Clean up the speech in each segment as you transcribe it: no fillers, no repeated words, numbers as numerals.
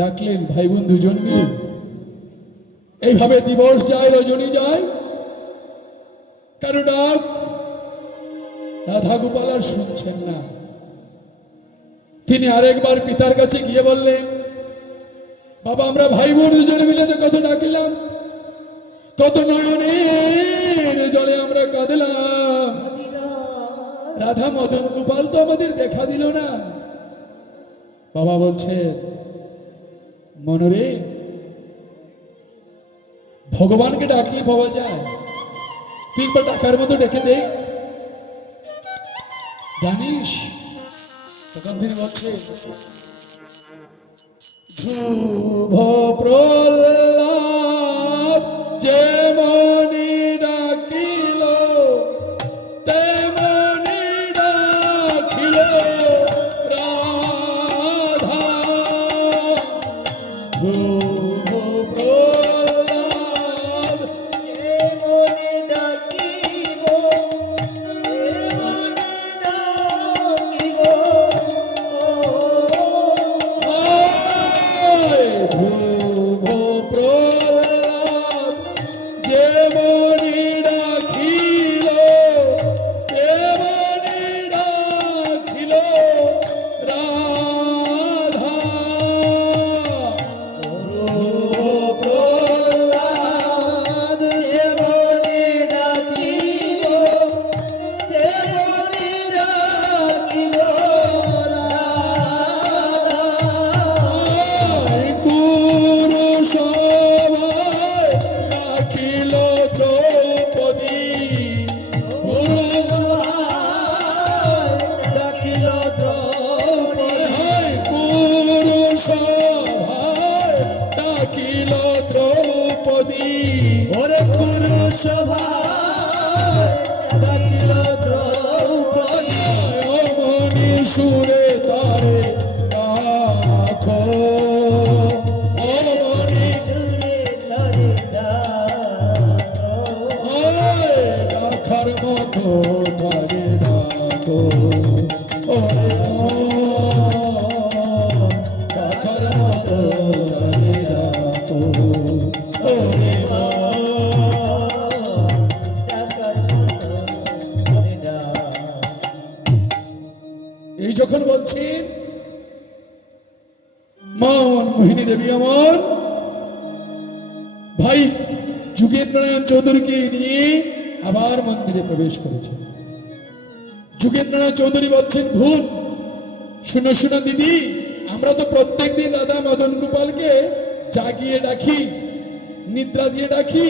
ডাকলেন ভাই বোন দুজন মিলে। এইভাবে দিবস যায়, রজনী যায়, কারো ডাক রাধা গোপাল আর শুনছেন না। তিনি আরেকবার পিতার কাছে গিয়ে বললেন, বাবা আমরা ভাই বোন দুজন মিলে তো কত ডাকিলাম, কত নয়নের জলে আমরা কাঁদলাম, রাধা মদন গোপাল তো আমাদের দেখা দিল না। বাবা বলছে, মনরে, ভগবানকে ডাকলে পাওয়া যায়, তুই একবার ডাকার মতো ডেকে দে, জানিস? তখন তিনি বলছে, ধ্রুব প্রহ্লাদ যেমনি ডাকিল তেমনি ডাকিল রাধা। ধ্রুব প্রহ্লাদ যেমনি ডাকিব তেমনি ডাকিব। ধ্রুব প্রহ্লাদ যেমনি ডাকিল তেমনি ডাকিল রাধা। ধ্রুব প্রহ্লাদ যেমনি ডাকিব তেমনি ডাকিব রাধা। কুরু সভায় ডাকিল দ্রৌপদী, কুরু ডাকিল দ্রৌপদী। কুরু সভায় ডাকিল দ্রৌপদী। ওরে কুরু সভায় ডাকিল দ্রৌপদী। অমনি সুরে তারে ডাকো, অমনি সুরে ধরে ডাকো। ডাকার মতো তারে ডাকো, ওরে ডাকার মতো তারে ডাকো, ওরে ডাকার মতো ধরে ডাক। এই যখন বলছেন, মা মনমোহিনী দেবী আমার ভাই যুগেন্দ্রনারায়ণ চৌধুরীকে নিয়ে আবার মন্দিরে প্রবেশ করেছে। যুগেন্দ্রনারায়ণ চৌধুরী বলছেন, ভুল, শুনো শুনো দিদি, আমরা তো প্রত্যেকদিন রাধা মদন গোপালকে জাগিয়ে ডাকি, নিদ্রা দিয়ে ডাকি,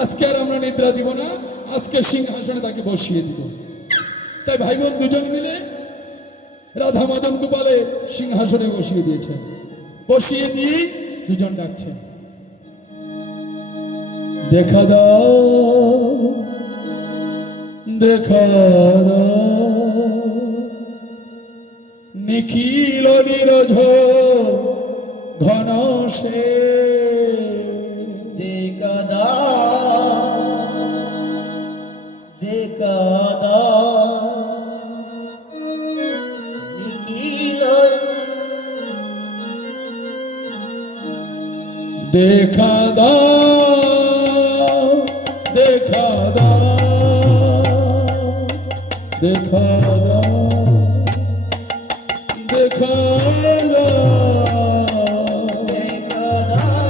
আজকে আর আমরা নিদ্রা দিব না, আজকে সিংহাসনে তাকে বসিয়ে দিব। তাই ভাই বোন দুজন মিলে রাধা মদন গোপালে সিংহাসনে বসিয়ে দিয়েছেন। বসিয়ে দিয়ে দুজন ডাকছেন, দেখা দাও দেখা দাও নিখিল নীরজ ঘন সে। দেখা দাও দেখা দাও নিখিল দেখা দাও দেখা দাও দেখা দাও দেখা দাও। দেখা দাও দেখা দাও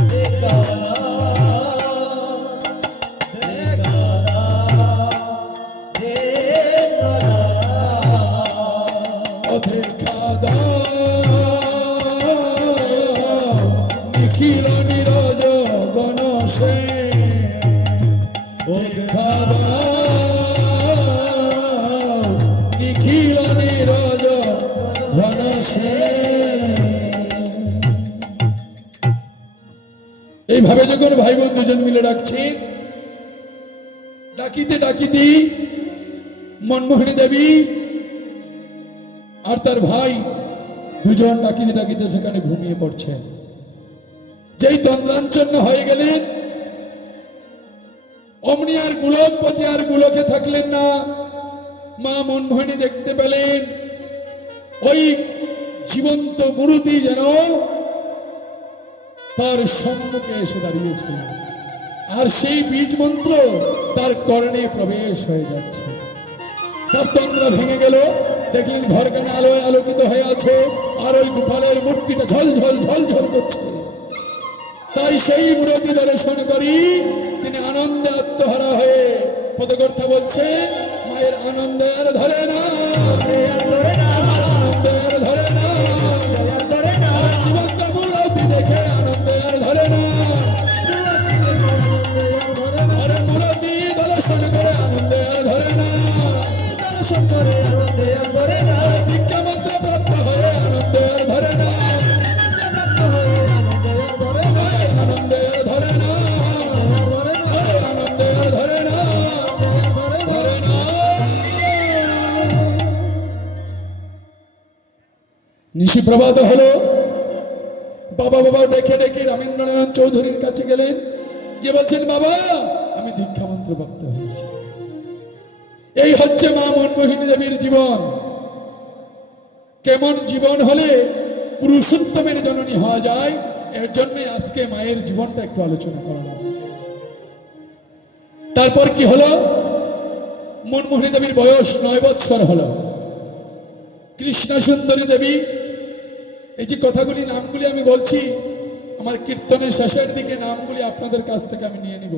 দেখা দাও দেখা দাও। দেখা দাও নিখিল নীরজ গণ সে। দেখা দাও নিখিল নীরজ ঘন সে। এইভাবে যখন ভাই বোন দুজন মিলে ডাকছেন, ডাকিতে ডাকিতে মনমোহিনী দেবী আর তার ভাই দুজন ডাকিতে ডাকিতে সেখানে ঘুমিয়ে পড়ছেন। যেই তন্দ্রাঞ্চন্ন হয়ে গেলেন, অমনি আর গোলকপতি আর গোলকে থাকলেন না। মা মনমোহিনী দেখতে পেলেন ওই জীবন্ত মূর্তি যেন তার সম্মুখে এসে দাঁড়িয়েছে, আর সেই বীজ মন্ত্র তার কর্ণে প্রবেশ হয়ে যাচ্ছে। তার তন্দ্রা ভেঙে গেল, দেখলেন ঘরখানা আলোয় আলোকিত হয়ে আছে, আর ওই গোপালের মূর্তিটা ঝলঝল ঝলঝল করছে। তাই সেই মূর্তি দর্শন করি তিনি আনন্দে আত্মহারা হয়ে পদকর্তা বলছে, মায়ের আনন্দে আর ধরে না, আমার আনন্দে আর ধরে না, আর জীবন্ত মূর্তি দেখে আনন্দে আর ধরে না, আর মূর্তি দর্শন করে আনন্দে আর ধরে না, আর দীক্ষা মন্ত্র প্রাপ্ত হয়ে আনন্দে আর ধরে না, আনন্দে আর ধরে না, আনন্দে আর ধরে না, ধরে না। নিশি প্রভাত হলো, বাবা বাবা ডেকে ডেকে রামেন্দ্রনারায়ণ চৌধুরীর কাছে গেলেন, গিয়ে বলছেন, বাবা আমি দীক্ষা মন্ত্র প্রাপ্ত হয়েছি। এই হচ্ছে মা মনমোহিনী দেবীর জীবন। কেমন জীবন হলে পুরুষোত্তমের জননী হওয়া যায়, এর জন্য আজকে মায়ের জীবনটা একটু আলোচনা করলাম। তারপর কি হলো, মনমোহিনী দেবীর বয়স 9 বৎসর হলো। কৃষ্ণা সুন্দরী দেবী, এই যে কথাগুলি নামগুলি আমি বলছি, আমার কীর্তনের শেষের দিকে নামগুলি আপনাদের কাছ থেকে আমি নিয়ে নিব,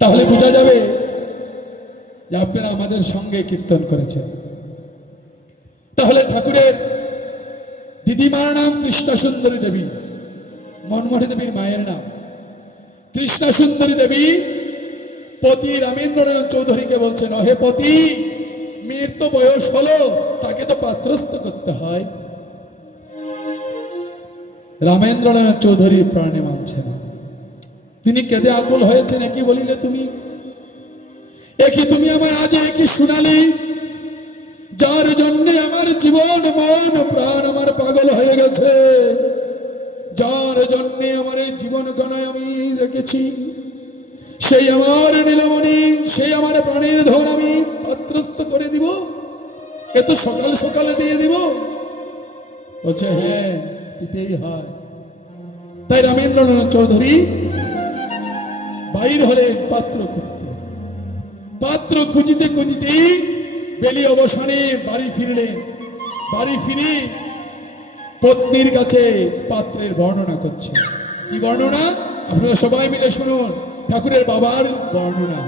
তাহলে বোঝা যাবে যে আপনারা আমাদের সঙ্গে কীর্তন করেছেন। তাহলে ঠাকুরের দিদিমার নাম কৃষ্ণা সুন্দরী দেবী, মনমোহিনী দেবীর মায়ের নাম কৃষ্ণা সুন্দরী দেবী। পতি রামেন্দ্রনারায়ণ চৌধুরীকে বলছেন, হে পতি, মেয়ের তো বয়স হলো, তাকে তো পাত্রস্থ করতে হয়। রামেন্দ্রনারায়ণ চৌধুরী প্রাণে মানছে না, তিনি কেঁদে আকুল হয়েছেন। একই বলিলে তুমি, একই তুমি আমার আজ একই শুনালি, যার জন্য আমার জীবন মন প্রাণ আমার পাগল হয়ে গেছে, যার জন্য আমার এই জীবন গণায় আমি রেখেছি, সেই আমার নীলমণি, সেই আমার প্রাণের ধন আমি পাত্রস্থ করে দিব, এত সকাল সকালে দিয়ে দিব? বলছে, হ্যাঁ দিতেই হয়। তাই রামেন্দ্রনাথ চৌধুরী বাইর হলেন পাত্র খুঁজতে। পাত্র খুঁজিতে খুঁজিতেই বেলি অবসানে বাড়ি ফিরলেন। বাড়ি ফিরে পত্নীর কাছে পাত্রের বর্ণনা করছে। কি বর্ণনা? আপনারা সবাই মিলে শুনুন, ঠাকুরের বাবার বর্ণনা।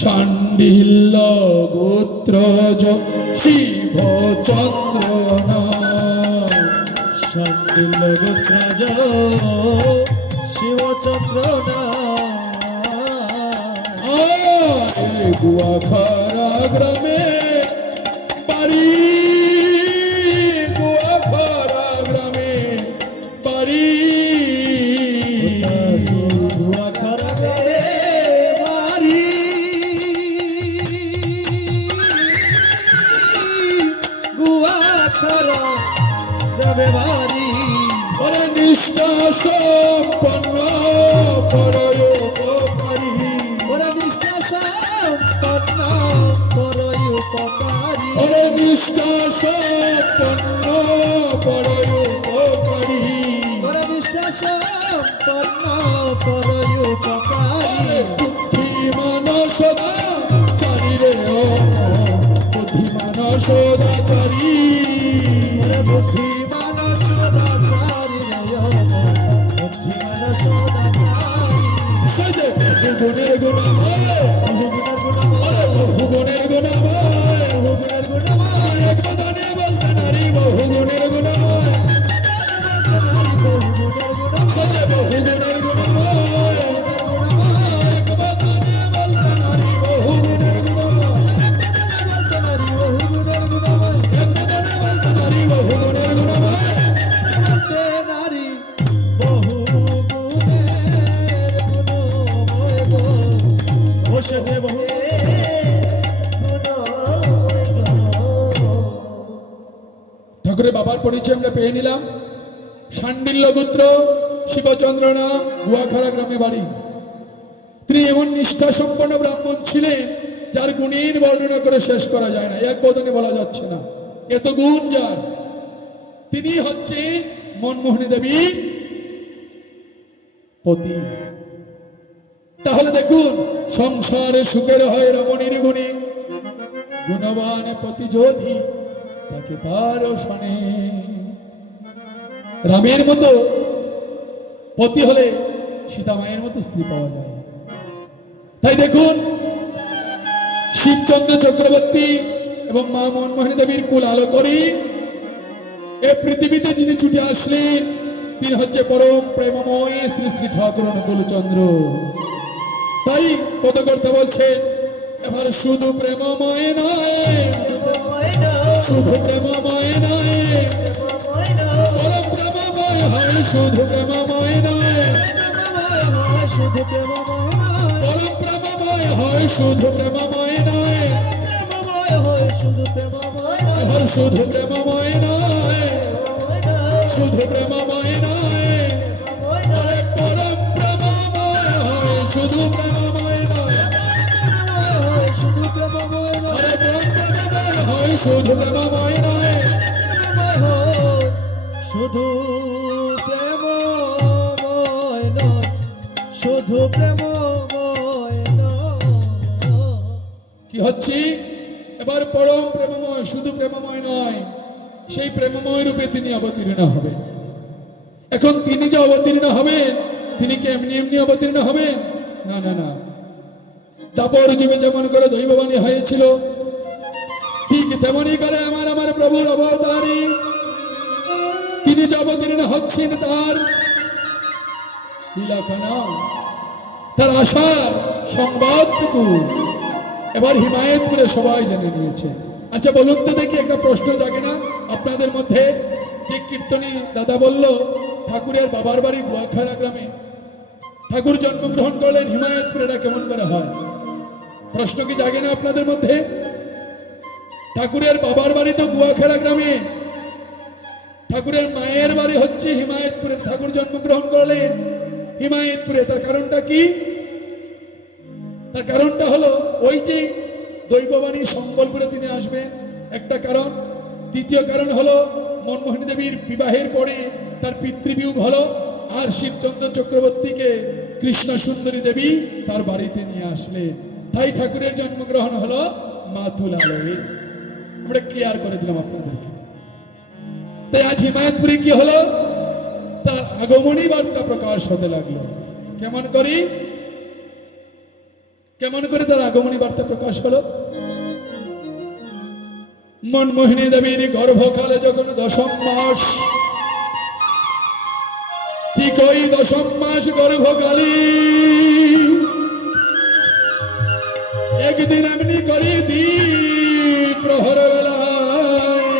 শাণ্ডিল্য গোত্রজ শিব চন্দ্র শাণ্ডিল্য গোত্রজ শিবচন্দ্র গুয়াখারা গ্রামে বাড়ি, গুয়াখারা গ্রামে বাড়ি, গুয়াখারা গ্রামে বাড়ি, গুয়াখারা গ্রামে বাড়ি। ওরে নিষ্ঠা সম্পন্ন পরোপকারী, ওরে নিষ্ঠা সম্পন্ন পরোপকারী, ওরে নিষ্ঠা সম্পন্ন পরোপকারী, ওরে নিষ্ঠা সম্পন্ন পরোপকারী। বুদ্ধিমান সদাচারী রে, বুদ্ধিমান সদাচারী, ওরে বুদ্ধিমান সদাচারী রে, বুদ্ধিমান সদাচারী। সজে বহুগুণের গুণাময়, বহুগুণের গুণময়, বহুগুণের গুণাময়, বহুগুণের গুণময়, একদানে বলতে নারী বহুগুণের গুণাময়, নারী বহুগুণের গুণময়, সজে বহুগুণের গুণাময়, একদানে বলতে নারী বহুগুণের গুণাময়, নারী বহুগুণের গুণময়, একদানে বলতে নারী বহুগুণের গুণাময়। নারী বহুগুণের গুণময় গো, বসে যে বহু ঠাকুরের বাবার পরিচয় আমরা পেয়ে নিলাম। শাণ্ডিল্য গোত্র, শিবচন্দ্র নাম, গুয়াখাড়া গ্রামে বাড়ি। তিনি এমন নিষ্ঠা সম্পন্ন ব্রাহ্মণ ছিলেন যার গুণীন বর্ণনা করে শেষ করা যায় না, এক বদনে বলা যাচ্ছে না, এত গুণ যার। তিনি হচ্ছে মনমোহিনী দেবীর পতি। তাহলে দেখুন, সংসারে সুখের হয় রমণীর গুণী, গুণবান পতি যোধি তাকে তার শোনে। রামের মতো পতি হলে সীতা মায়ের মতো স্ত্রী পাওয়া যায়। তাই দেখুন, শিবচন্দ্র চক্রবর্তী এবং মা মনমোহিনী দেবীর কুল আলো করে এ পৃথিবীতে যিনি ছুটে আসলেন, তিনি হচ্ছে পরম প্রেমময় শ্রী শ্রী ঠাকুর অনুকূলচন্দ্র। তাই পদকর্তা বলছেন, এবার শুধু প্রেমময় নয়, শুধু প্রেমময় নয়, পরম প্রেমময় হয়, শুধু প্রেমময় নয়, শুধু প্রেমময় নয়, পরম প্রেমময় হয়, শুধু প্রেমময় নয়, প্রেমময় হয়, শুধু প্রেমময় নয়, এবার শুধু প্রেমময় নয়, শুধু প্রেমময় নয়, আরে পরম প্রেমময় হয়, শুধু প্রেমময় নয়, শুধু প্রেমময় নয়, আরে পরম প্রেমময় হয়, শুধু প্রেমময় নয়। প্রেমময় হয়, শুধু প্রেমময় নয়, শুধু প্রেমময় নয়। কি হচ্ছে, এবার পরম প্রেমময়, শুধু প্রেমময় নয়, সেই প্রেমময় রূপে তিনি অবতীর্ণ হবেন। এখন তিনি যে অবতীর্ণ হবেন, তিনি কি এমনি এমনি অবতীর্ণ হবেন? না না না, দাপর যুগে যেমন করে দৈববাণী হয়েছিল, ঠিক তেমনই করে আমার প্রভুর অবতারী তিনি যে অবতীর্ণ হচ্ছেন, তার লীলাখানা, তার আশার সংবাদটুকু এবার হিমায়তপুরে সবাই জেনে নিয়েছে। আচ্ছা বলুন তো দেখি, একটা প্রশ্ন জাগে না আপনাদের মধ্যে? যে কীর্তনী দাদা বলল ঠাকুরের বাবার বাড়ি গুয়াখাড়া গ্রামে, ঠাকুর জন্মগ্রহণ করলেন হিমায়তপুরে, এটা কেমন করে হয়? প্রশ্ন কি জাগে না আপনাদের মধ্যে? ঠাকুরের বাবার বাড়ি তো গুয়াখাড়া গ্রামে, ঠাকুরের মায়ের বাড়ি হচ্ছে হিমায়তপুরে, ঠাকুর জন্মগ্রহণ করলেন হিমায়তপুরে। তার কারণটা কি? তার কারণটা হলো ওই যে দৈববাণী সম্বলপুরে তিনি আসবেন, একটা কারণ। দ্বিতীয় কারণ হলো মনমোহিনী দেবীর বিবাহের পরে তার পিতৃবিয়োগ হলো, আর শিবচন্দ্র চক্রবর্তীকে কৃষ্ণ সুন্দরী দেবী তার বাড়িতে নিয়ে আসলেন। তাই ঠাকুরের জন্মগ্রহণ হলো মাতুলালয়ে। আমরা ক্লিয়ার করে দিলাম আপনাদেরকে। তাই আজ হিমায়তপুরে কি হলো, তার আগমনী বার্তা প্রকাশ হতে লাগলো। কেমন করি, কেমন করে তার আগমনী বার্তা প্রকাশ হলো? মনমোহিনী দেবীর গর্ভকালে যখন দশম মাস, ঠিক ওই দশম মাস গর্ভকালে একদিন এমনি করে দ্বীপ প্রহর বেলায়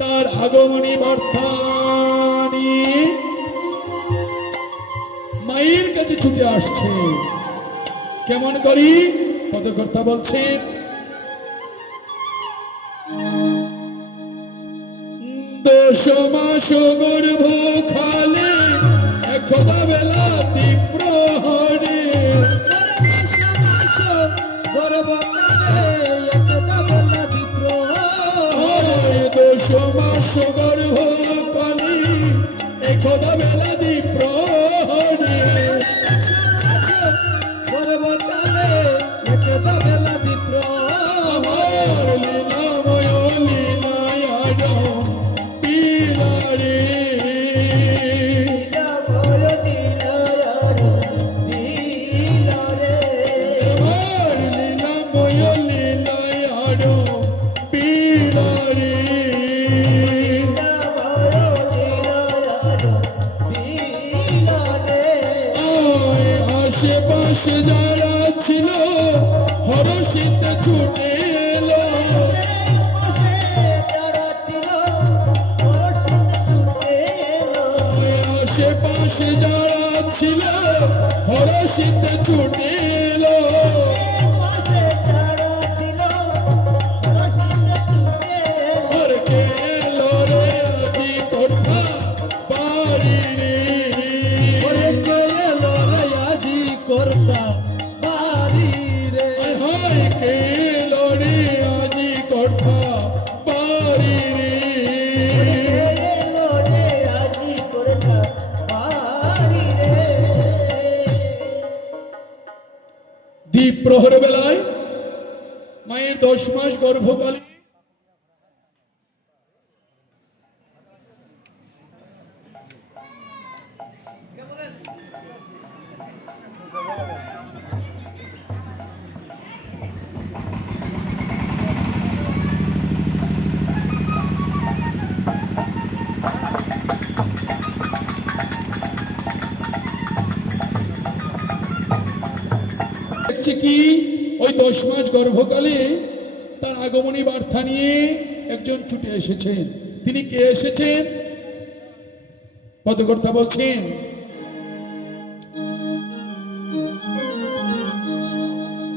তার আগমনী বার্তা নিয়ে মায়ের কাছে ছুটে আসছে। কেমন করি? পদকর্তা বলছেন, দশ মাস গর্ভ খালে একদা বেলা দ্বীপ প্রহরে, দশ মাস গর্ভ কালে একদা বেলা দ্বীপ প্রহরে, আমার লীলাময় লীলায় আরো পিলারে, আমার লীলাময় লীলায় আরো পিলারে। আশেপাশে যারা ছিল হরষিত ছুটে এলো, আশেপাশে যারা ছিল হরষিত ছুটে এলো, আর কে এলো রে আজি কোঠা বাড়ি রে, কর্তা প্রহর বেলায় মায়ের 10 মাস গর্ভকালে দেখছে কি ওই 10 মাস গর্ভকালে তার আগমনী বার্তা নিয়ে একজন ছুটে এসেছেন। তিনি কে এসেছেন? পদকর্তা বলছেন,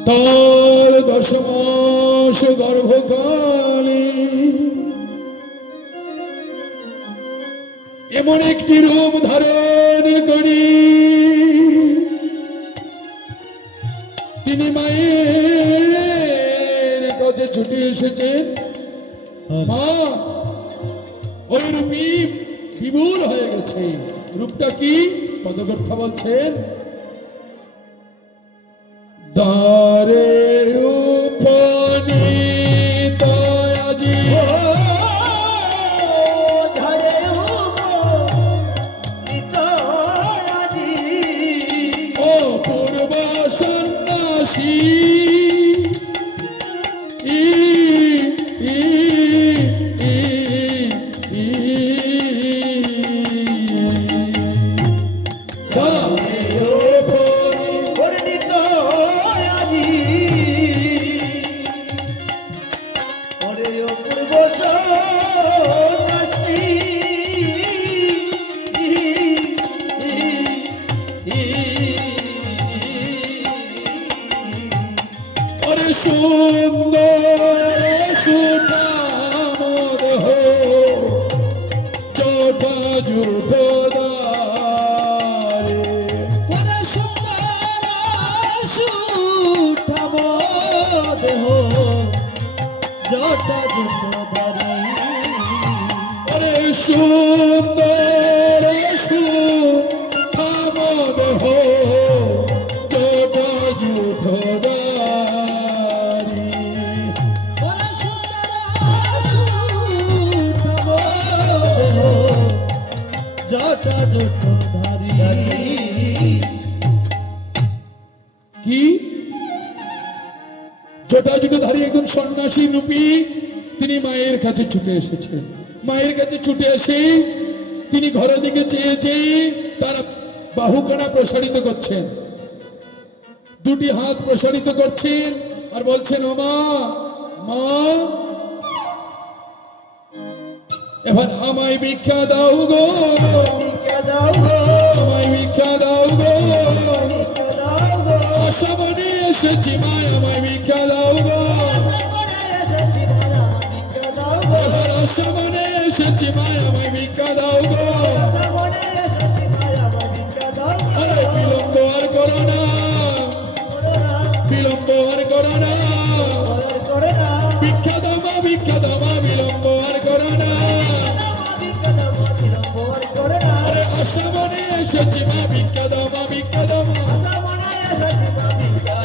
তার 10 মাস গর্ভকালে এমন একটি রূপ ধারণ করি তিনি মায়ের কাছে ছুটে এসেছেন। মা ওই রূপী বিভোর হয়ে গেছে। রূপটা কি? পদকর্তা বলছেন, দ্বারে উপনীত আজি অপূর্ব সন্ন্যাসী সুন্দর সুঠামদ হো জটা জুটদারে অরে সুন্দর সুঠামদ হো জটা জুটদারে কি জটাজুটধারী একজন সন্ন্যাসী রূপী তিনি মায়ের কাছে ছুটে এসেছেন। মায়ের কাছে ছুটে এসে তিনি ঘরের দিকে চেয়ে চেয়ে তার বাহুকণা প্রসারিত করছেন, দুটি হাত প্রসারিত করছেন আর বলছেন, ও মা, মা এবার আমায় ভিক্ষা দাও গো, আমায় ভিক্ষা দাও গো, আশামনে এসেছি মা, আমায় ভিক্ষা দাও গো, এবার আশামনে এসেছি মা, আমায় ভিক্ষা দাও গো। আরে বিলম্ব আর করো না, বিলম্ব আর করো না, ভিক্ষা দাও মা, ভিক্ষা দাও মা, বিলম্ব আর করো না। আরে আশামনে এসেছি মা, ভিক্ষা দাও মা, ভিক্ষা দাও মা, ভিক্ষা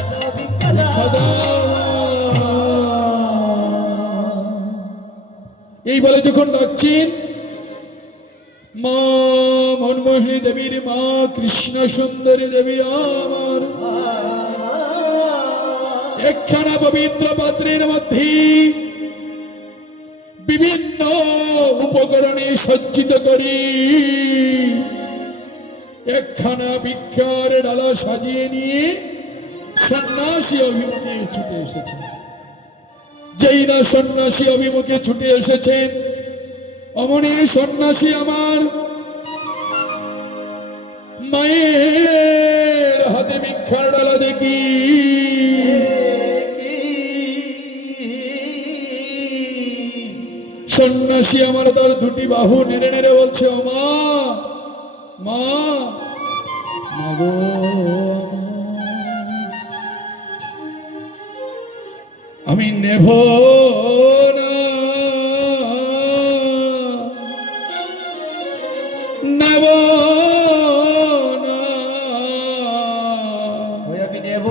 দাও। এই বলে যখন ডাকছেন, মা মনমোহিনী দেবীর মা কৃষ্ণ সুন্দরী দেবী আমার একখানা পবিত্র পাত্রের মধ্যে বিভিন্ন উপকরণে সজ্জিত করি একখানা ভিক্ষার ডালা সাজিয়ে নিয়ে সন্ন্যাসী অভিমুখে ছুটে এসেছেন। যেই না সন্ন্যাসী অভিমুখে ছুটে এসেছেন, অমনি সন্ন্যাসী আমার মায়ের হাতে ভিক্ষার ডালা দেখি সন্ন্যাসী আমার তার দুটি বাহু নেড়ে নেড়ে বলছে, ও মা, মা, মা গো, আমি নেব না, নেব না, আমি নেব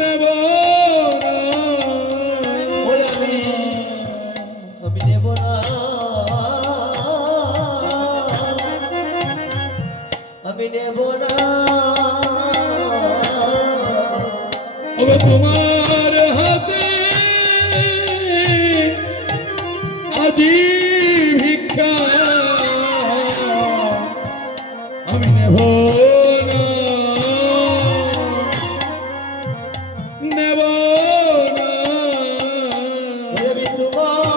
নেব না। ওই আমি নেব না, আমি নেব না। ওগো তোমার হাতে আজি ভিক্ষা আমি নেব না, নেব না। আমি তোমার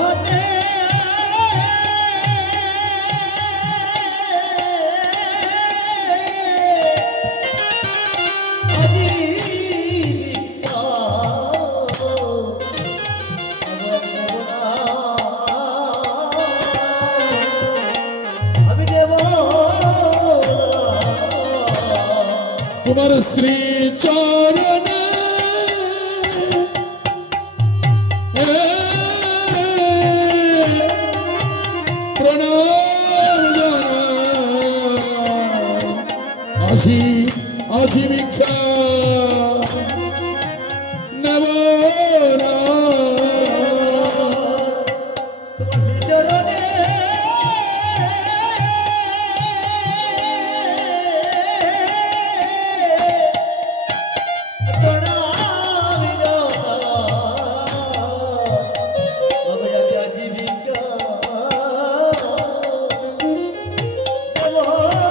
হাতে আজি ভিক্ষা আমি নেব না। তোমার শ্রী চরণ প্রণাম জানাই, আজি আজি ভিক্ষা নেব না। তোমার চরণে প্রণাম জানাই, আমি আজি ভিক্ষা নেব না।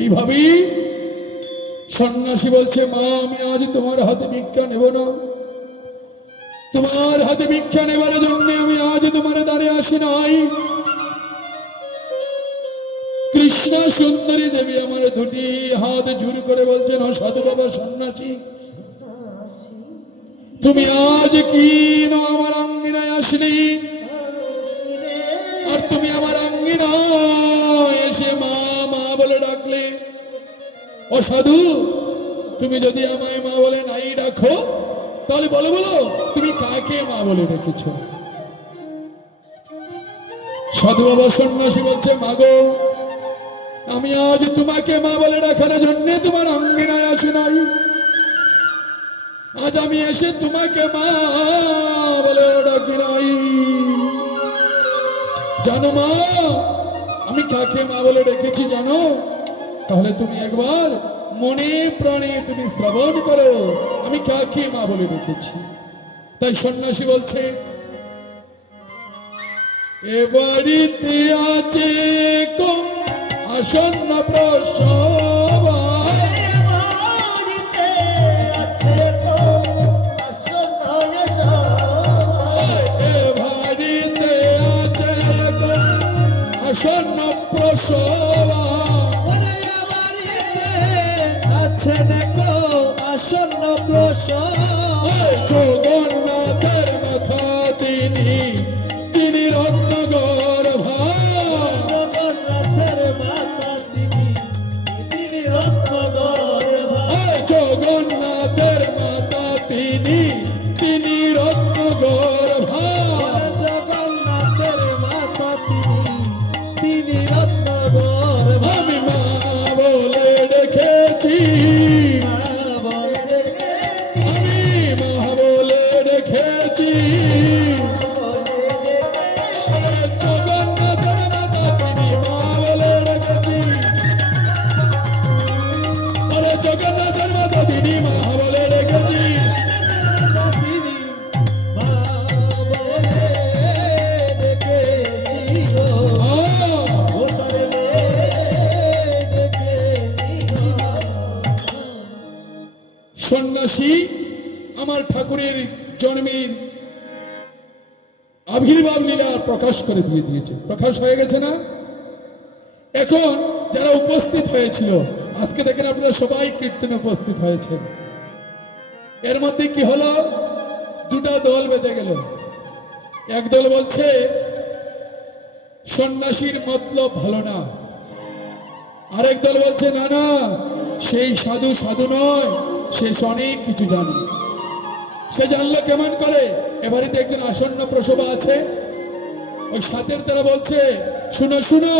এইভাবেই সন্ন্যাসী বলছে, মা আমি আজ তোমার হাতে ভিক্ষা নেব না, তোমার হাতে ভিক্ষা নেবার জন্য আমি আজ তোমার দ্বারে আসি নাই। কৃষ্ণ সুন্দরী দেবী আমার দুটি হাত জোর করে বলছেন, ও সাধু বাবা সন্ন্যাসী, তুমি আজ কি না আমার আঙ্গিনায় আসনি, আর তুমি আমার আঙ্গিনায় এসে মা মা বলে ডাকলে। ও সাধু, তুমি যদি আমায় মা বলে নাই ডাকো, তাহলে বলো বলো তুমি কাকে মা বলে ডেকেছ? সাধু বাবা সন্ন্যাসী বলছে, মাগো আমি আজ তোমাকে মা বলে ডাকার জন্য তোমার আঙ্গিনায় আসি নাই, আজ আমি এসে তোমাকে মা বলে ডাকি নাই। জানো মা আমি কাকে মা বলে ডেকেছি জানো? তাহলে তুমি একবার মনে প্রাণে তুমি শ্রবণ করো আমি কাকে মা বলে ডেকেছি। তাই সন্ন্যাসী বলছে, এ বাড়িতে আছে কম আসন্ন প্রসব, বাড়িতে আছে তো আসন্ন সব, এ বাড়িতে আছে কম আসন্ন প্রসব, ওরে আমারিতে আছে দেখো আসন্ন প্রসব। জগন্নাথের মাথা তিনি, তিনি রত্ন গর্ভা, জগন্নাথের মাতা তিনি, তিনি রত্ন গর্ভা। জগন্নাথের মাতা তিনি, তিনি রত্ন গর্ভা। ওরে জগন্নাথের মাতা তিনি, তিনি রত্ন গর্ভা। আমি মা বলে ডেকেছি, মা বলে ডেকেছি, আমি মা বলে ডেকেছি। জগন্নাথের মাতা তিনি মা বলে ডেকেছি, আরে জগন্নাথের মাতা তিনি মা বলে ডেকেছি। তিনি মা বলে ডেকেছি গো। ও তরে ডেকেছি গো। সন্ন্যাসী আমার ঠাকুরের জন্মের আবির্ভাব লীলা প্রকাশ করে দিয়েছে, প্রকাশ হয়ে গেছে না? এখন যারা উপস্থিত হয়েছিল, আজকে দেখেন আপনারা সবাই কীর্তনে উপস্থিত হয়েছেন। এর মধ্যে কি হলো, দুটা দল বেঁধে গেল। এক দল বলছে সন্ন্যাসীর মতলব ভালো না, আরেক দল বলছে না না সেই সাধু সাধু নয়, সে অনেক কিছু জানে। সে জানলো কেমন করে? এ বাড়িতে একজন আসন্ন প্রসবা আছে, ওই সাথের তারা বলছে শুনো শুনো,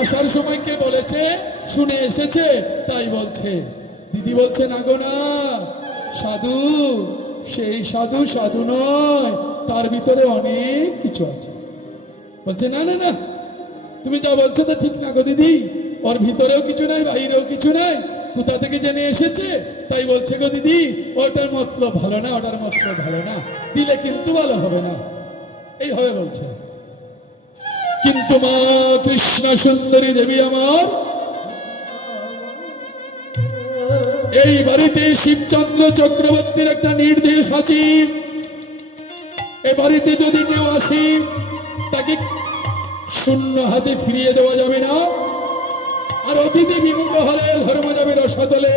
আসার সময় কে বলেছে? শুনে এসেছে তাই বলছে। দিদি বলছে না গো না, সাধু সেই সাধু সাধু নয়, তার ভিতরে অনেক কিছু আছে। বলছে না না না, তুমি যা বলছো তো ঠিক না গো দিদি, ওর ভিতরেও কিছু নাই বাইরেও কিছু নাই, কোথা থেকে জেনে এসেছে তাই বলছে গো দিদি, ওটার মতলব ভালো না, ওটার মতলব ভালো না, দিলে কিন্তু ভালো হবে না, এইভাবে বলছে। কিন্তু মা কৃষ্ণ সুন্দরী দেবী আমার এই বাড়িতে শিবচন্দ্র চক্রবর্তীর একটা নির্দেশ আছে, এ বাড়িতে যদি কেউ আসে তাকে শূন্য হাতে ফিরিয়ে দেওয়া যাবে না, আর অতিথি বিমুখ হলে ধর্ম যাবে রসতলে।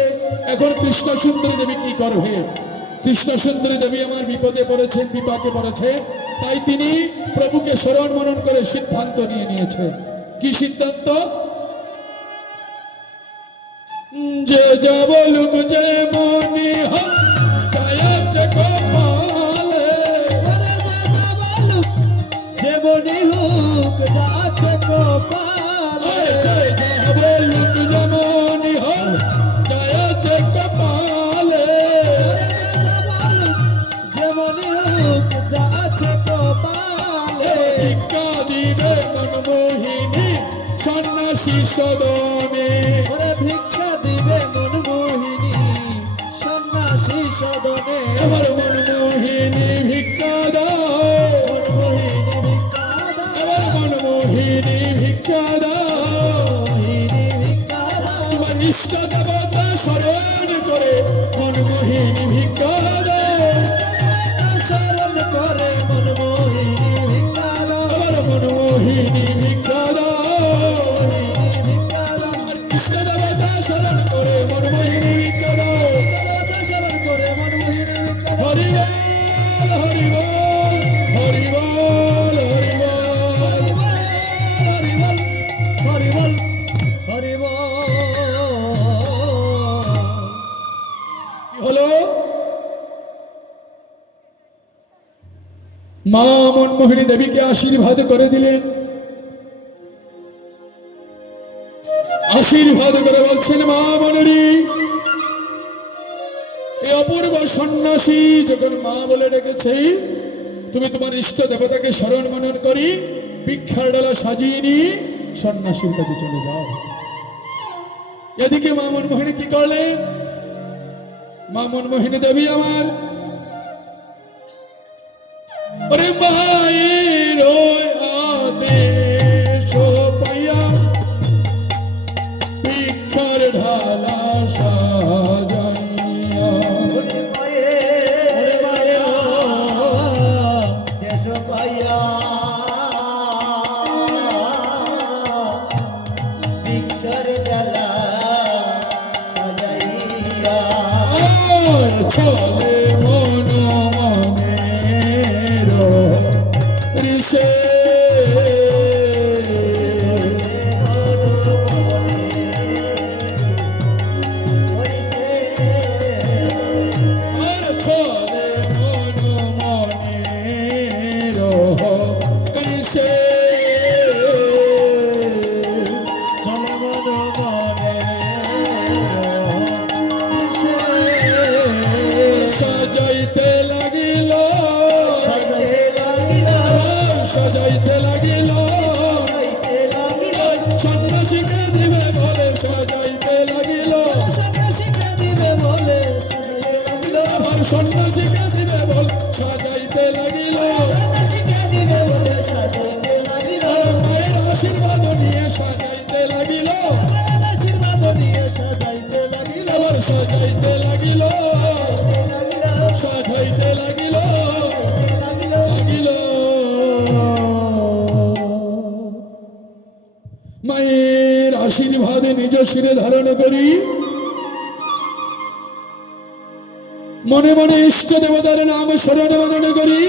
এখন কৃষ্ণ সুন্দরী দেবী কি করবে? কৃষ্ণ সুন্দরী দেবী আমার বিপদে পড়েছেন, বিপাকে পড়েছে, তাই তিনি প্রভুকে স্মরণ মনন করে সিদ্ধান্ত নিয়ে নিয়েছে। কি সিদ্ধান্ত? যে যা বলুক যে মনে হয় যাচ্ছে কপালে, যেমনি হোক যাচ্ছে কপালে, যে যা বলুক যে মনে হয় যাচ্ছে কপালে, যেমনি হোক যাচ্ছে কপালে, ভিক্ষা দিবে মনমোহিনী সন্ন্যাসী সদনে। ওরে ভিক্ষা দিবে মনমোহিনী সন্ন্যাসী সদনে, আমার মনমোহিনী ভিক্ষা দাও, মনমোহিনী ভিক্ষা দাও, আমার মনমোহিনী ভিক্ষা দাও। মোহিনী ভিক্ষা দাও, তোমার ইষ্ট দেবতা স্মরণ করে মনমোহিনী ভিক্ষা দাও, শরণ করে মনমোহিনী ভিক্ষা দাও, আমার মনমোহিনী ভিক্ষা দাও। মোহিনী ভিক্ষা দাও, আমার ইষ্ট দেবতা স্মরণ করে মনমোহিনী ভিক্ষা দাও। শরণ করে মনমোহিনী ভিক্ষা দাও। হরি বল হরি বল হরি বল হরি বল। হরিবল হরিবল হরিবল। কি হলো? মা মনমোহিনী দেবীকে আশীর্বাদ করে দিলেন, আশীর্বাদ করে বলছেন মা মনেরি, এই অপূর্ব সন্ন্যাসী যখন মা বলে ডেকেছে, তুমি তোমার ইষ্ট দেবতাকে স্মরণ মনন করি ভিক্ষার ডালা সাজিয়ে নিয়ে সন্ন্যাসীর কাছে চলে যাও। এদিকে মা মনমোহিনী কি করলেন? মা মনমোহিনী দেবী আমার ওরে মায়ের আদেশ পাইয়া ভিক্ষার ঢালা সাজাইয়া, ওরে মায়ে, ওরে মায়া দেশ পাইয়া ভিক্ষার ডালা সাজাইয়া, আর চলে মন মনের ঋষে, আর চলে মন মনের ঋষে। চলে মন মনে সাজাইতে লাগিল, সাজাইতে লাগিল, সাজাইতে লাগিল, গাইতে লাগিল, সন্ন্যাসীকে দিবে বলে সাজাইতে লাগিল, সন্ন্যাসীকে দিবে বলে সাজাইতে লাগিল, আবার সন্ন্যাসীকে দিবে বল সাজাইতে লাগিল, সন্ন্যাসীকে দিবে বলে সাজাইতে লাগিল, আর মায়ের আশীর্বাদ নিয়ে সাজাইতে লাগিল, আশীর্বাদ নিয়ে সাজাইতে লাগিল, আবার সাজাইতে লাগিল, সাজাইতে লাগিল, লাগিল। মায়ের আশীর্বাদে নিজ শিরে ধারণ করি মনে মনে ইষ্ট দেবতার নাম স্মরণ মনন করি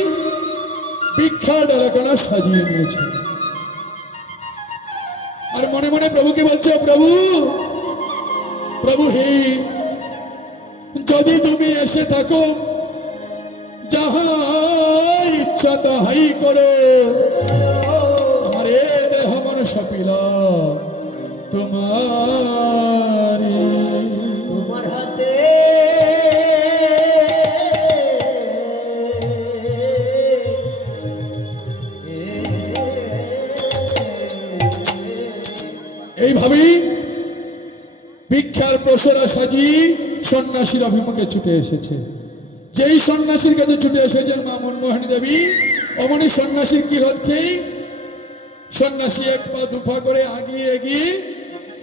ভিক্ষার ডালাখানা সাজিয়ে নিয়েছে। আর মনে মনে প্রভুকে বলছে, প্রভু প্রভু হে, যদি তুমি এসে থাকো যাহা ইচ্ছা তাহাই করো, আমার এ দেহ মন সপিলা তোমারি। তোমার হাতে এইভাবেই ভিক্ষার প্রসরা সাজি সন্ন্যাসীর অভিমুখে ছুটে এসেছে। যেই সন্ন্যাসীর কাছে ছুটে এসেছেন মা মনমোহিনী দেবী, অমনি সন্ন্যাসীর কি হচ্ছে, সন্ন্যাসী এক পা দুপা করে এগিয়ে এগিয়ে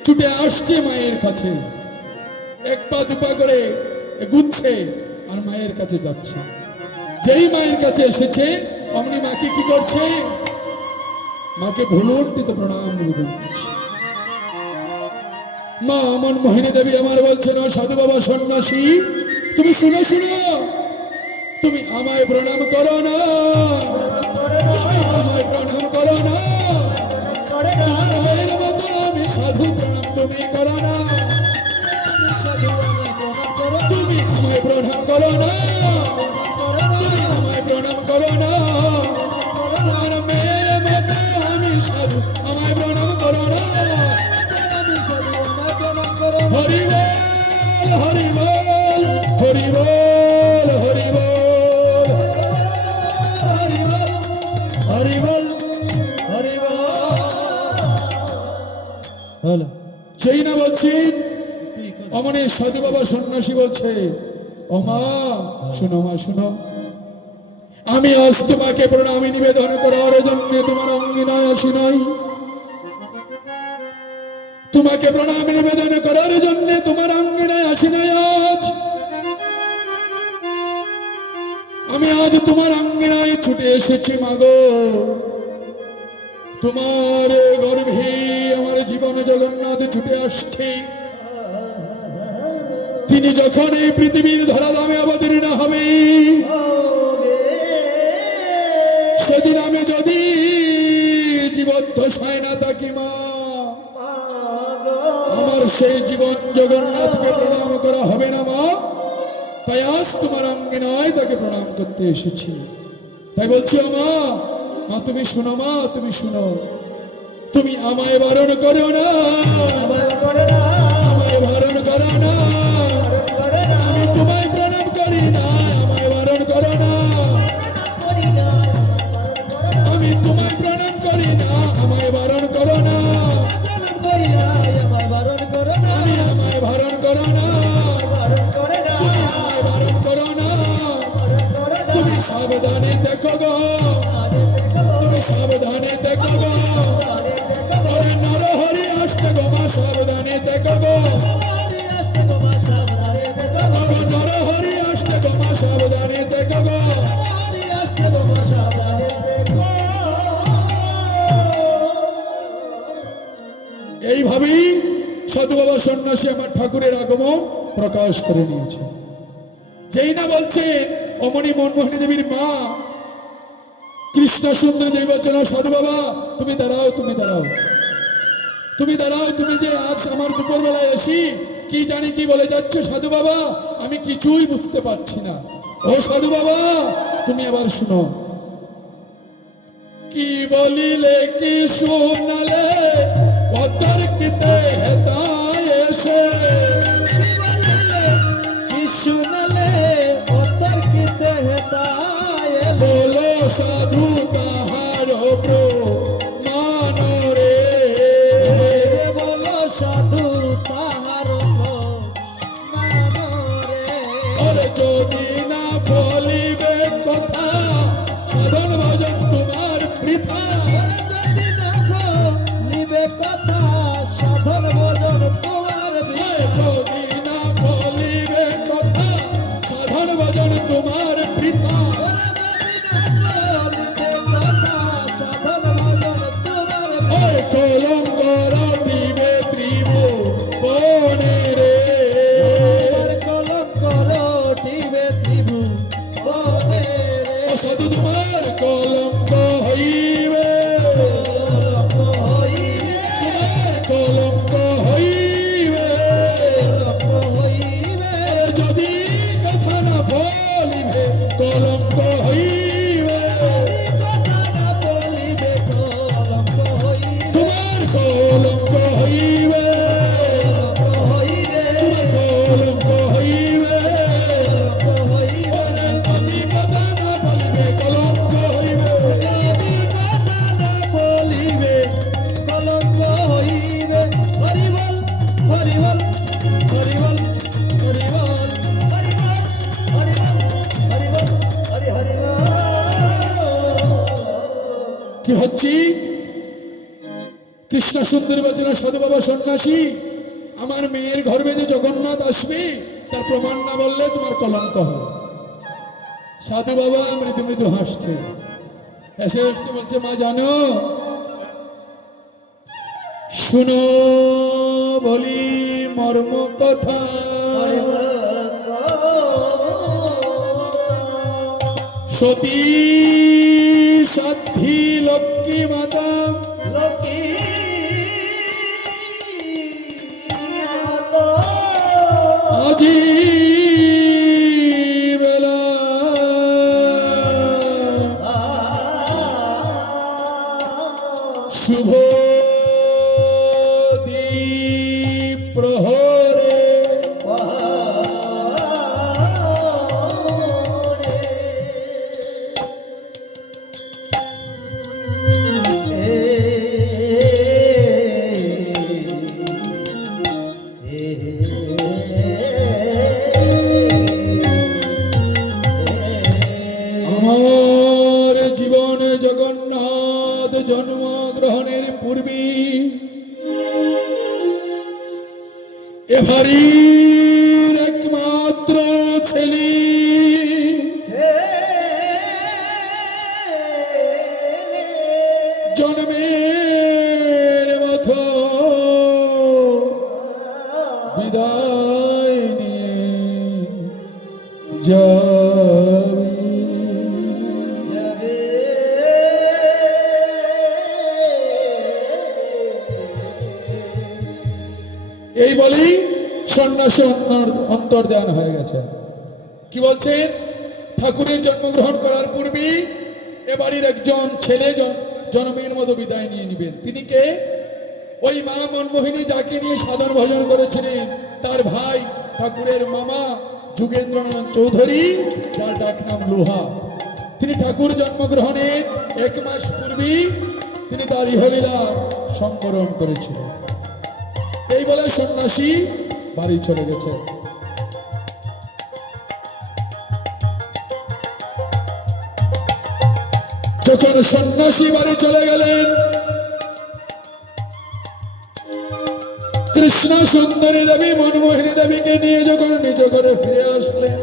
ছুটে আসছে মায়ের কাছে, এক পা দুপা করে এগুচ্ছে আর মায়ের কাছে যাচ্ছে। যেই মায়ের কাছে এসেছে অমনি মাকে কি করছে, মাকে ভুলুণ্ঠিত প্রণাম নিবেদন করছে। মা মনমোহিনী দেবী আমার বলছেন, ও সাধু বাবা সন্ন্যাসী, তুমি শুনো শুনো, তুমি আমায় প্রণাম করো না, তুমি আমায় প্রণাম করো না, তোমার মায়ের মতো আমি সাধু প্রণাম তুমি করো না, তুমি আমায় প্রণাম করো না, তুমি আমায় প্রণাম করো না, তোমার মেয়ের মতো আমি সাধু, আমায় প্রণাম করো না। হরি বল হরি বল হরি বল হরি বল হরি বল হরি বল। হলো সেই না বলছেন অমনি সাধু বাবা সন্ন্যাসী বলছে, ও মা শুনো, মা শুনো, আমি আজ তোমাকে প্রণামী নিবেদন করার জন্য তোমার অঙ্গিনায় আসি নাই, তোমাকে প্রণামী নিবেদন করার জন্য তোমার অঙ্গিনায় আসি নাই। আজ আমি আজ তোমার অঙ্গিনায় ছুটে এসেছি মাগো, তোমার গর্ভে আমার জীবন জগন্নাথ ছুটে আসছে। তিনি যখন এই পৃথিবীর ধরাধামে অবতীর্ণ হবে, সেদিন আমি যদি জীবদ্দশায় না থাকি মা, আমার সেই জীবন জগন্নাথকে প্রণাম করা হবে না মা। তাই আজ তোমার অঙ্গিনায় তাকে প্রণাম করতে এসেছি। তাই বলছি মা, মা তুমি শুনো, মা তুমি শুনো, তুমি আমায় বারণ করো না, আমায় বারণ করো না, আমি তোমায় প্রণাম করি না, আমায় বারণ করো না, আমি তোমায় প্রণাম করি না, আমায় বারণ করো না, আমি আমায় বারণ করো না, তুমি আমায় বারণ করো না, তুমি সাবধানে দেখো গো, তুমি সাবধানে দেখো গো, ওরে নরহরি আসতে গো মা, সাবধানে দেখো গো, নরহরি আসতে গো মা, সাবধানে দেখো গো। এইভাবেই সাধু বাবা সন্ন্যাসী আমার ঠাকুরের আগমন প্রকাশ করে নিয়েছে। যেই না বলছে অমনি মনমোহিনী দেবীর মা কৃষ্ণ সুন্দরী দেবী বলছে, না সাধু বাবা তুমি দাঁড়াও, তুমি দাঁড়াও, তুমি দাঁড়াও, তুমি যে আজ আমার দুপুর বেলায় এসি কি জানি কি বলে যাচ্ছ সাধু বাবা, আমি কিছুই বুঝতে পারছি না। ও সাধু বাবা তুমি আবার শুনো, কি বলিলে কি শোনালে অতর্কিতে হেতায় এসে, বলো সাধু তাহার প্রমাণ রে, ওরে যদি না ফলিবে কথা সাধন ভজন তোমার বৃথা, সাধন ভজন তোমার যদি না ফলিবে কথা সাধন ভজন তোমার বৃথা, ওরে কলঙ্ক রটিবে ত্রিভুবনে রে, কলঙ্ক রটিবে বলছি, কৃষ্ণ সুন্দর বচনা সাধু বাবা সন্ন্যাসী, আমার মেয়ের গর্ভে যে জগন্নাথ আসবে তার প্রমাণ না বললে তোমার কলঙ্ক হবে। সাধু বাবা মৃদু মৃদু হাসছে, হেসে হেসে বলছে, মা জানো, শুনো বলি মর্ম কথা, সতী সাধ্বী লক্ষ্মী মাতা আজি বেলা শুভ দীপ প্রহরে আমার জীবনে জগন্নাথ জন্মগ্রহণের পূর্বে এবারের একমাত্র ছেলে জন্মের মতো বিদায় নিয়ে যাবে। এই বলেই সন্ন্যাসী অন্তর্ধান হয়ে গেছে। কি বলছেন? ঠাকুরের জন্মগ্রহণ করার পূর্বে এবাড়ির একজন ছেলে জন্মের মতো বিদায় নিয়ে নেবেন। তিনি কে? ওই মা মনমোহিনী যাকে নিয়ে সাধন ভজন করেছিলেন, তার ভাই ঠাকুরের মামা যুগেন্দ্রনাথ চৌধুরী, যার ডাক নাম লোহা। তিনি ঠাকুর জন্মগ্রহণের 1 মাস পূর্বে তিনি তার ইহলীলা সম্বরণ করেছিলেন। এই বলে সন্ন্যাসী বাড়ি চলে গেছে। যখন সন্ন্যাসী বাড়ি চলে গেলেন, কৃষ্ণ সুন্দরী দেবী মনমোহিনী দেবীকে নিয়ে যখন নিজ ঘরে ফিরে আসলেন,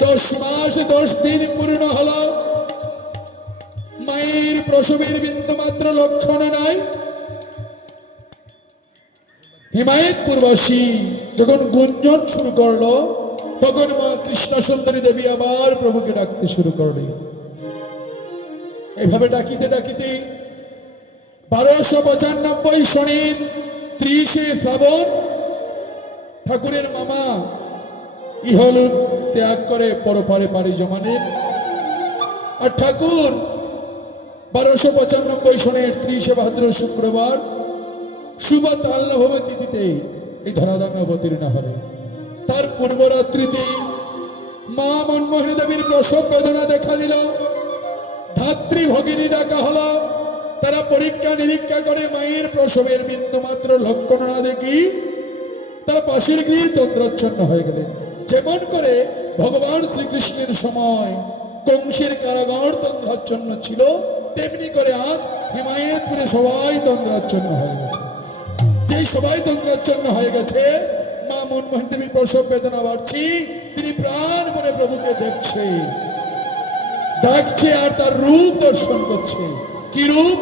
10 মাস 10 দিন পূর্ণ হল, মায়ের প্রসবের বিন্দু মাত্র লক্ষণ নাই। হিমায়তপুরবাসী যখন গুঞ্জন শুরু করলো, তখন মা কৃষ্ণ সুন্দরী দেবী আবার প্রভুকে ডাকতে শুরু করলেন। এইভাবে ডাকিতে ডাকিতে 1295 সনের 30 শ্রাবণ ঠাকুরের মামা ইহলোক ত্যাগ করে পরপারে পাড়ি জমানেন। আর ঠাকুর 1295 সনের 30 ভাদ্র শুক্রবার শুভ তাল্যভব তিথিতে এই ধরাধামে অবতীর্ণ হলেন। তার পূর্বরাত্রিতে মা মনমোহিনী দেবীর প্রসব বেদনা দেখা দিল। ধাত্রী ভগিনী ডাকা হলো। তারা পরীক্ষা নিরীক্ষা করে মায়ের প্রসবের বিন্দু মাত্র লক্ষণ না দেখি তারা পাশের গৃহে তন্দ্রাচ্ছন্ন হয়ে গেলেন। যেমন করে ভগবান শ্রীকৃষ্ণের সময় কংসের কারাগার তন্দ্রাচ্ছন্ন ছিল, তেমনি করে আজ হিমায়তপুরে সবাই তন্দ্রাচ্ছন্ন হয়ে গেছে। যেই সবাই তন্দ্রাচ্ছন্ন হয়ে গেছে, মা মনমোহন দেবীর প্রসব বেদনা বাড়ছে, তিনি প্রাণ মনে প্রভুকে দেখছে, ডাকছে, আর তার রূপ দর্শন করছে। কি রূপ?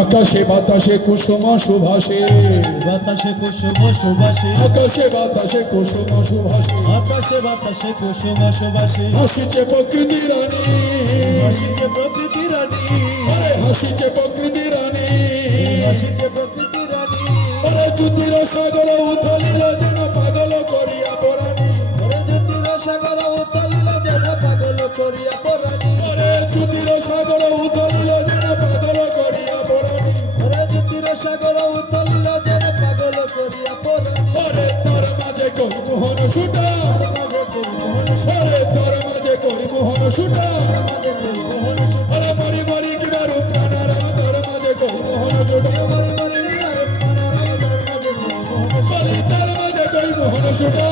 আকাশে বাতাসে কুসুম সুভাষে, বাতাসে কুসুম সুবাসে, আকাশে বাতাসে কুসুম সুভাষে, আকাশে বাতাসে কুসুম সুবাসে, হাসিছে প্রকৃতি রানী, হাসিছে প্রকৃতি রানী, আরে হাসিছে প্রকৃতি রানী, হাসিছে প্রকৃতি রানী, আরে জ্যোতির সাগর উথলিল যেন পাগল করিয়া পরাণী, ওরে জ্যোতির সাগর উতলিল যেন পাগল করিয়া পরাণী, আরে জ্যোতির সাগর উথলিল যেন পাগল করিয়া পরাণী, ওরে জ্যোতির সাগর উতলিল যেন পাগল করিয়া পরাণী, আরে তার মাঝে কই মোহন ছুটা, তার মাঝে কই মোহন আরে তার মাঝে কই মোহন ছুটা, মাঝে কই মোহন আরে মরি মরি কিবা রূপ প্রাণারাম, তার মাঝে কই মোহন ছুটা, মরি মরি নিয়ার প্রাণারাম, তার মাঝে কই মোহন বলি তার মাঝে কই মোহন ছুটা,